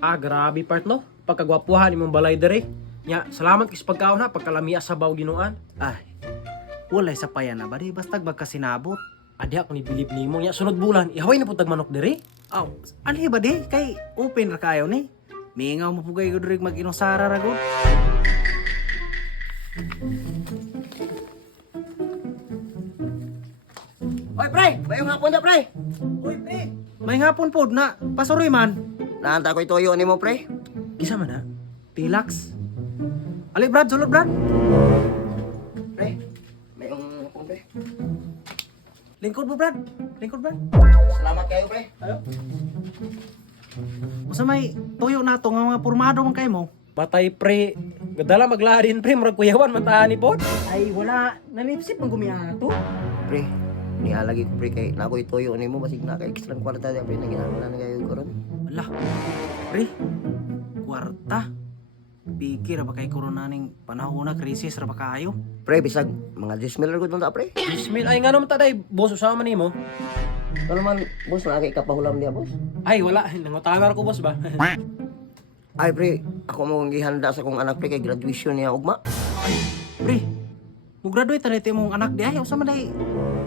Grabe part no. Pagkagwapuhan imong balay dere. Nya, salamat kis pagkaon ha, pagkalamiya sa baw ginuan. Ay, walay sa payan na ba di basta magkasinabot. Adi ako ni bilib nimo nya sunod bulan ihaway na pud tag manok dere. Aw, ali ba di kay open ra kayo ni. Mingaw mo pugay gud rig mag-inosara ra gud. Oy, pre! Bayong hapon na, pre! Uy, pre. May hapon pod na pasuroy man. Naanta ko ituyo ni mo, pre. Kisa man ha? Tilax. Ali Brad, sulod Brad. Pre, bayong hapon, pre. Lingkod mo Brad. Lingkod Brad. Salamat kayo, pre. Ano? Usa may tuyo nato nga mga pormado man kay mo. Patay pre. Gadala maglarin pre murag kuyawan mataani pod. Ay wala, nalipsip ng gumiato. Pre, nialagi ko, pre, kay nako ituyo ni mo. Basig na kay extra kwarta dyan, pre. Naginahon na kayo ko ron. Wala. Pre, kwarta. Pikir ba kay koronaning panahon na krisis ra ba kayo? Pre, bisag, mga 10 mil ragod ta, pre. Ismail ay nga naman taday boss usama nimo. Ano man, boss, na kay kapahulam niya, boss. Ay wala, nangutangar ko boss ba. Ay, pre, ako mo gihanda sa kong anak, pre, kay graduation niya, ugma. Pre, mo graduate na ito mong anak di ay. Usa man day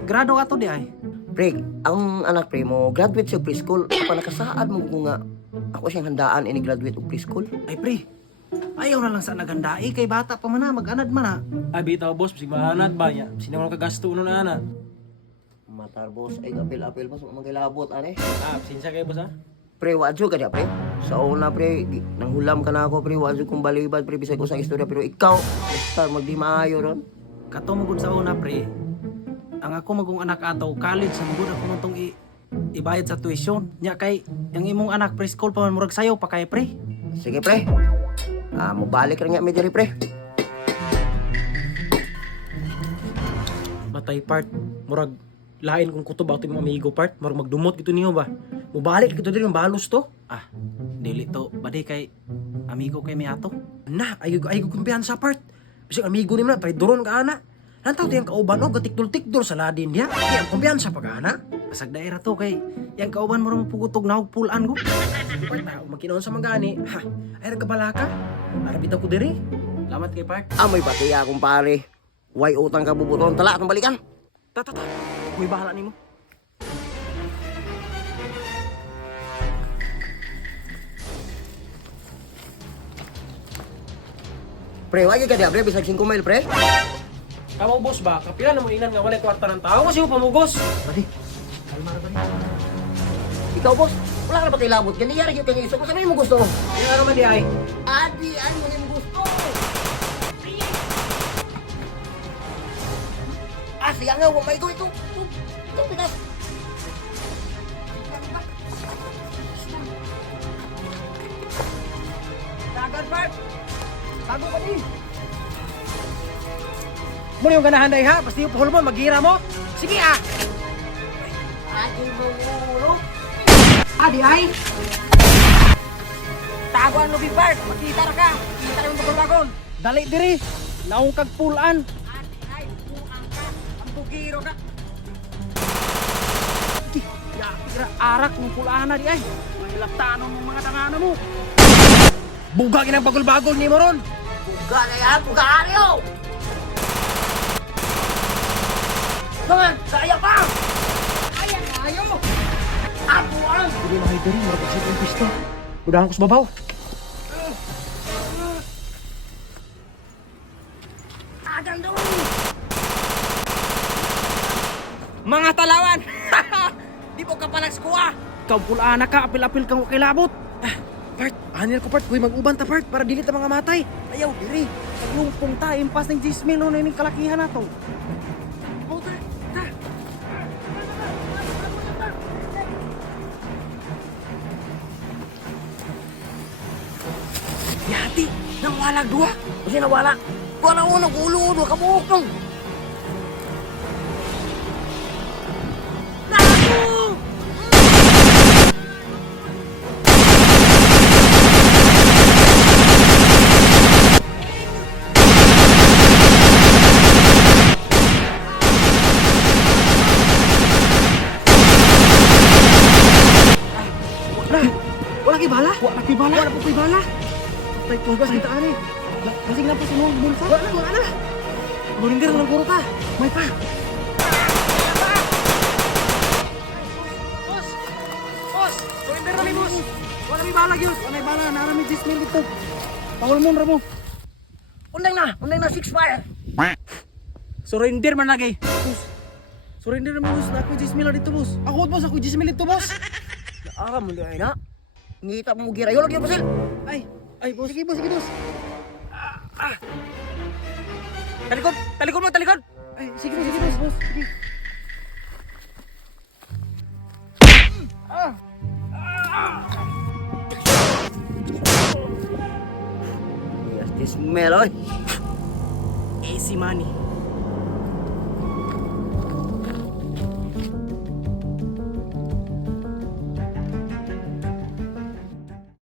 grado ato di ay. Pre, ang anak, pre, mo graduate sa preschool. Apa nakasaad mo ko nga ako siyang handaan ini graduate og preschool. Ay pre, ayaw na lang sa nagandai kay bata pa man na mag-anad man na. Ay bitaw boss, bisig maanad ba niya. Sino ko kagasto uno na ana. Matar, boss, ay apil-apil, boss, magkilabot, ane. Sinsya kayo boss ha. Pre, wadyo ka niya, pre. Sa una, pre, nanghulam ka na ako, pre, wadyo kong balibad, pre, bisag ko sa istorya, pero ikaw, basta magdi maayo ron. Kato mo gud sa una pre. Ang ako magong anak ato college sa gud ako nung ibayad sa tuition. Nya kay ang imong anak preschool pa man murag sayo pa kay pre. Sige, pre. Mabalik rin nga, medyo, pre. Matay part, murag lain kung kutob ato yung amigo part, murag magdumot gito niyo ba. Mubalik gito din yung balos to. Ah, dili to badi kay amigo kay mi ato. Na, ayo kumpiyansa part. Bisag amigo nimo na traidoron ka ana. Lantaw tiyang kauban o gatikdol-tikdol sa ladin niya. Di ang kumpiyansa pa ka ana. Pasag daera to kay yang kauban mo pugutog na og pulan ko. Part na, magkinoon sa magani. Ha, ay nagkabala ka. Arabita ko diri. Salamat kay part. May batiya, kumpare. Way utang ka bubuton, tala, atong balikan. Ta. May bahala nimo. Pre, wagi ka diya, pre, bisag 5 mile, pre. Kamo boss ba? Kapila na mo inan nga walay kwarta ng tao kasi mo pamugos. Badi, kalmar, badi. Ikaw, boss, wala ka na ba tayo labot? Ganyan, yung kanyang iso. Kung saan mo gusto? Kaya naman di ay. Adi, ay mo yung gusto. Siya nga, wamay ko ito. Ito, pitas. Dagan part. Tago pa din. Muna yung ganahan day ha. Basta yung puhol mo, maghira mo. Sige ah. Adi mo ulo. Adi ay. Taguan mo, Big Bart. Makita na ka. Makita na yung bagon-bagon. Dali diri. Naong kag pulan. Ay, buang ka. Ang bugiro ka. Ya, kira arak ng pulaan na di ay. Mahilaptaan ng mga tangana mo. Buga ginang bagol-bagol ni mo ron. Buga na yan. Buga ariyo. Naman, saya pa. Ayan, ayo. Abuang. Hindi na kayo diri. Marapagsit yung pisto. Udahan ko sa babaw. Agan doon. Mga talawan! Di po ka pa nagskuha! Ikaw pulaan na ka, apil-apil kang kilabot! Part, anil ko part, kuy mag-uban ta part para dili ta mga matay! Ayaw, diri! Naglumpong ta impas ning 10 mil no ning kalakihan nato. Yati! Nang walag duha! Kasi nawala. Wala ko nag-ulo-ulo. Kabuhok nung. Wala kay bala? Wala kay bala? Wala po kay bala. Tay tugas kita ani. Kasing na po sa mga bulsa. Wala na. Burindir lang puro ka. May pa. Boss, burindir na boss. Wala may bala gyud. Wala may bala, narami 10 mil dito. Pawal mo ra mo. Unday na 6 fire. Surrender man lagi. Surrender na boss, ako 10 mil dito boss. Ako boss, ako 10 mil dito boss. Aram mo di ay na. Ngita mo girayo lagi pasil. Ay boss. Sige boss. Talikod mo. Ay, sige boss. Sige. Yes, this smell oy. Easy money.